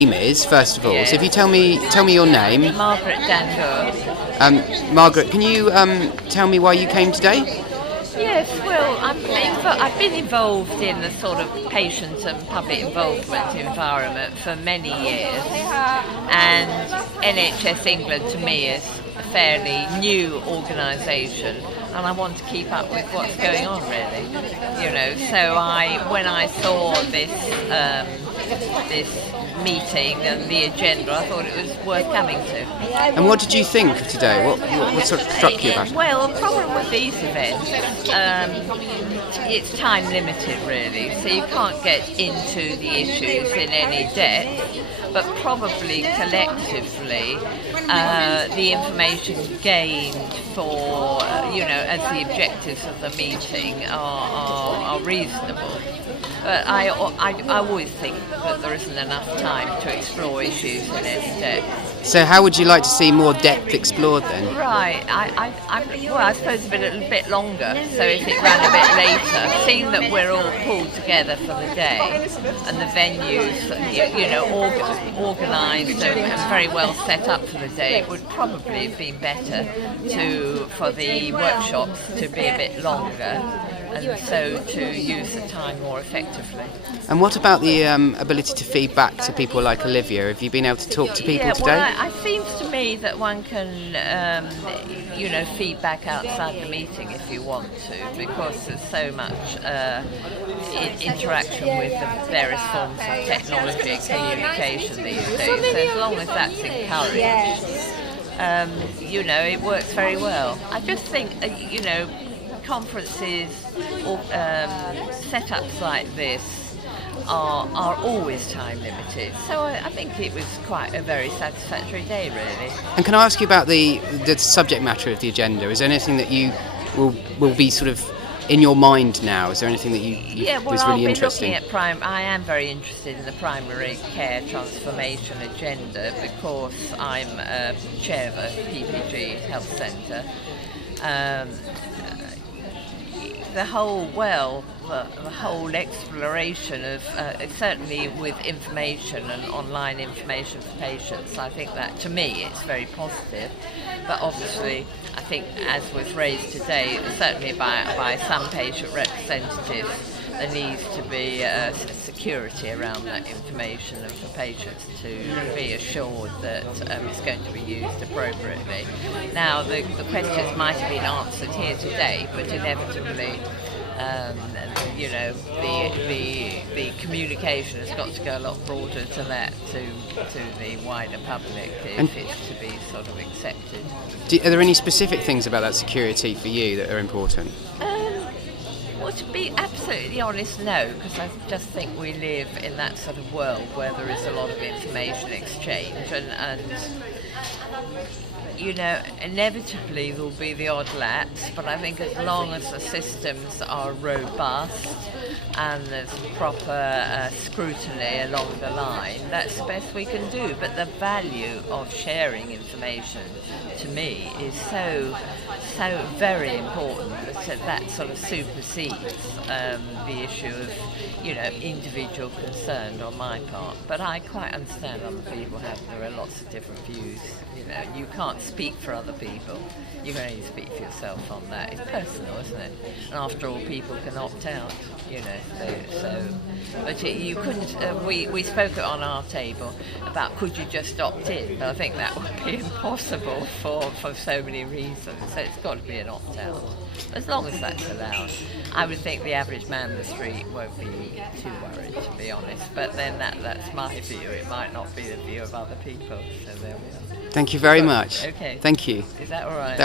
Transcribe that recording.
name is, first of all. So if you tell me your name. Margaret Dangoor. Margaret, can you tell me why you came today? Yes, well, I've been involved in the sort of patient and public involvement environment for many years, and NHS England to me is a fairly new organisation, and I want to keep up with what's going on, really. So when I saw this meeting and the agenda, I thought it was worth coming to. And what did you think of today? What sort of struck you about it? Well, the problem with these events, it's time limited, really, so you can't get into the issues in any depth, but probably collectively the information gained for, as the objectives of the meeting are reasonable. But I always think that there isn't enough time to explore issues in any depth. So how would you like to see more depth explored then? Right, I suppose a little bit longer, so if it ran a bit later, seeing that we're all pulled together for the day and the venues, organised and very well set up for the day, it would probably have been better for the workshops to be a bit longer, and so to use the time more effectively. And what about the ability to feed back to people like Olivia? Have you been able to talk to people today? Well, it seems to me that one can, feed back outside the meeting if you want to, because there's so much interaction with the various forms of technology and communication these days. So as long as that's encouraged, it works very well. I just think, conferences or setups like this are always time limited, so I think it was quite a very satisfactory day, really. And can I ask you about the subject matter of the agenda? Is there anything that you will be sort of in your mind now? Is there anything that you was really interesting? I am very interested in the primary care transformation agenda because I'm chair of a PPG health centre. The whole exploration of certainly with information and online information for patients, I think that to me it's very positive. But obviously, I think as was raised today, certainly by some patient representatives, there needs to be security around that information and for patients to be assured that it's going to be used appropriately. Now, the questions might have been answered here today, but inevitably, the communication has got to go a lot broader to that, to the wider public, if it's to be sort of accepted. Are there any specific things about that security for you that are important? Well, to be absolutely honest, no, because I just think we live in that sort of world where there is a lot of information exchange, and inevitably there'll be the odd lapse, but I think as long as the systems are robust and there's proper scrutiny along the line, that's the best we can do. But the value of sharing information, to me, is so very important that sort of supersedes the issue of individual concern on my part. But I quite understand other people there are lots of different views. You can't speak for other people. You can only speak for yourself on that. It's personal, isn't it? And after all, people can opt out. But you couldn't. We spoke on our table about could you just opt in? But I think that would be impossible for so many reasons. So it's got to be an opt out. As long as that's allowed, I would think the average man in the street won't be too worried, to be honest. But then that's my view. It might not be the view of other people. So there we are. Thank you very much. Okay. Thank you. Is that all right?